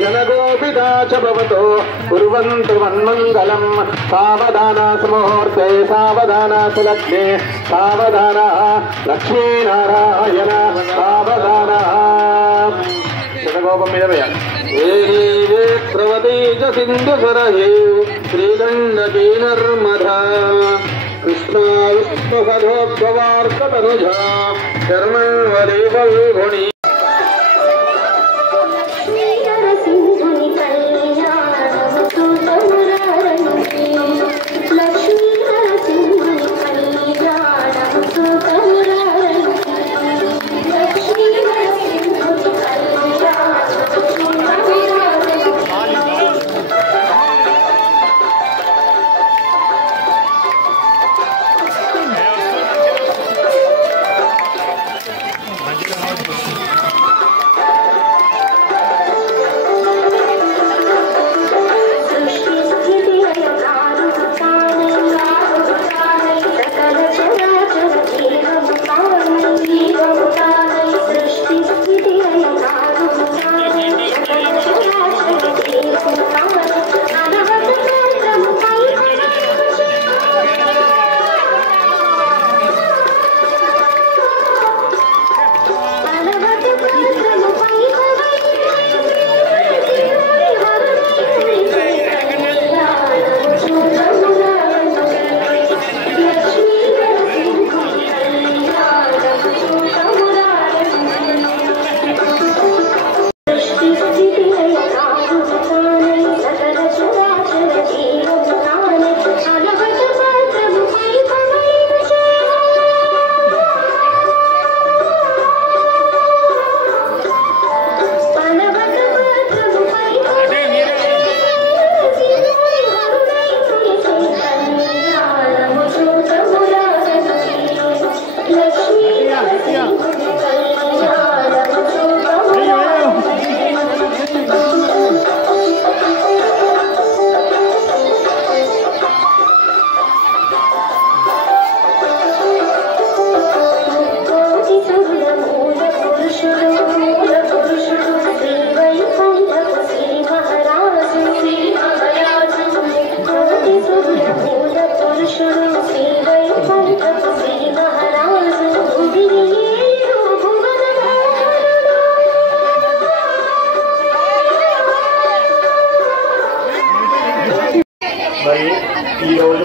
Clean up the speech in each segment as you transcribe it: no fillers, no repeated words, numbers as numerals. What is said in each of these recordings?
जनगोपिता च भवतो कुर्वन्तु मन्मङ्गलम् सावधाना सुमुहूर्ते सावधाना सुलग्ने सावधाना लक्ष्मीनारायण सावधाना जनगोपं मिलवय प्रवती च सिन्धुसरहे श्रीगण्डकी नर्मदा कृष्णा विष्णुपदोद्भवार्कतनुजा शर्मण्वदेवविभुनि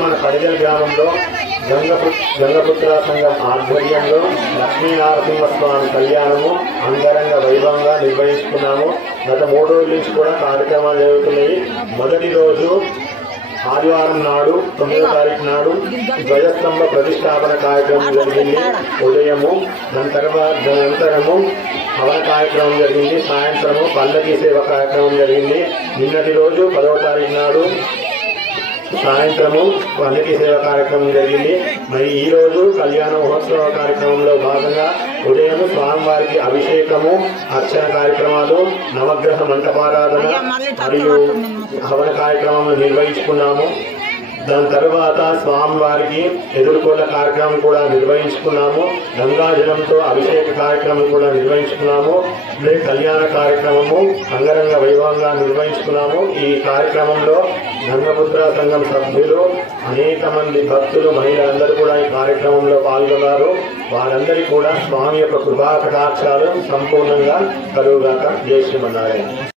మన పడిగల్ గ్రామంలో గంగపుత్ర సంఘం ఆధ్వర్యంలో లక్ష్మీనరసింహస్వామి కళ్యాణము అంగరంగ వైభవంగా నిర్వహించుకున్నాము. గత 3 రోజుల నుంచి కూడా కార్యక్రమాలు జరుగుతున్నాయి. మొదటి రోజు ఆదివారం నాడు 9వ తారీఖు నాడు ధ్వజస్తంభ ప్రతిష్టాపన కార్యక్రమం జరిగింది ఉదయము. అనంతరము హవన కార్యక్రమం జరిగింది. సాయంత్రము పల్లకి సేవ కార్యక్రమం జరిగింది. నిన్నటి రోజు 10వ తారీఖు నాడు సాయంత్రము పల్లకి సేవ కార్యక్రమం జరిగింది. మరి ఈ రోజు కళ్యాణ మహోత్సవ కార్యక్రమంలో భాగంగా ఉదయం స్వామివారికి అభిషేకము, అర్చన కార్యక్రమాలు, నవగ్రహ మంటపారాధన మరియు హవన కార్యక్రమాలు నిర్వహించుకున్నాము. దాని తర్వాత స్వామివారికి ఎదుర్కోల కార్యక్రమం కూడా నిర్వహించుకున్నాము. గంగాజలంతో అభిషేక కార్యక్రమం కూడా నిర్వహించుకున్నాము. కళ్యాణ కార్యక్రమము అంగరంగ వైభవంగా నిర్వహించుకున్నాము. ఈ కార్యక్రమంలో గంగపుత్ర సంఘం సభ్యులు, అనేక మంది భక్తులు, మహిళలందరూ కూడా ఈ కార్యక్రమంలో పాల్గొన్నారు. వారందరికీ కూడా స్వామి యొక్క కృపా కటాక్షాలు సంపూర్ణంగా కలుగుగాక. జై శ్రీమన్నారాయణ.